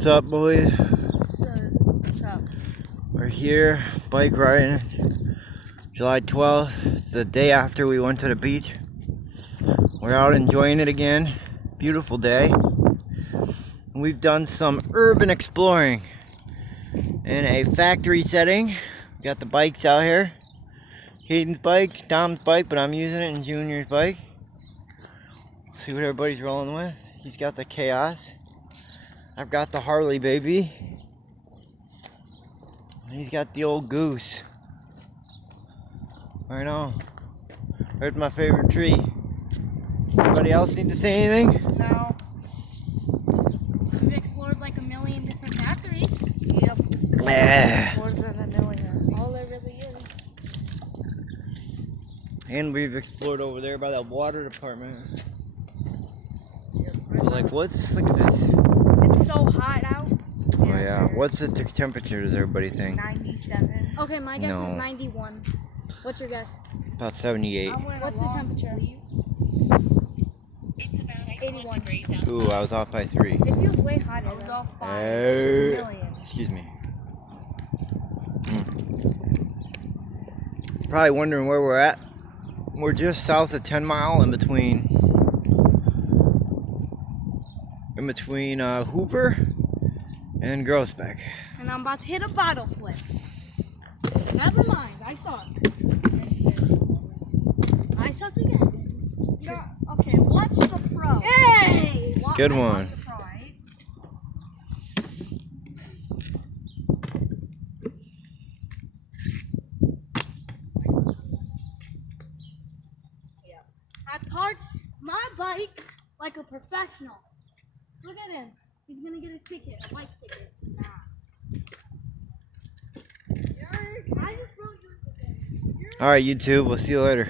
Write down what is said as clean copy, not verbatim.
What's up, boys? What's up? We're here bike riding July 12th. It's the day after we went to the beach. We're out enjoying it again. Beautiful day. We've done some urban exploring in a factory setting. We got the bikes out here. Hayden's bike, Tom's bike, but I'm using it, and Junior's bike. See what everybody's rolling with. He's got the Chaos. I've got the Harley, baby. And he's got the old Goose. Right on. There's my favorite tree. Anybody else need to say anything? No. We've explored like a million different factories. Yep. More than a million. All there really is. And we've explored over there by that water department. Yep. Like, look at this. It's so hot out. Oh yeah. What's the temperature, does everybody think? 97. Okay, my guess No. is 91. What's your guess? About 78. What's the temperature? It's about 81 degrees outside. Ooh, I was off by 3. It feels way hotter. I was though. off by Hey. a million. Excuse me. Probably wondering where we're at. We're just south of 10 Mile in between Hoover and Groesbeck. And I'm about to hit a bottle flip. Never mind, I suck. I suck again. No, okay, watch the pro. Hey! Good one. Watch the pro, right? I parked my bike like a professional. Look at him. He's gonna get a ticket, a bike ticket. I just wrote you a ticket. Alright, YouTube, we'll see you later.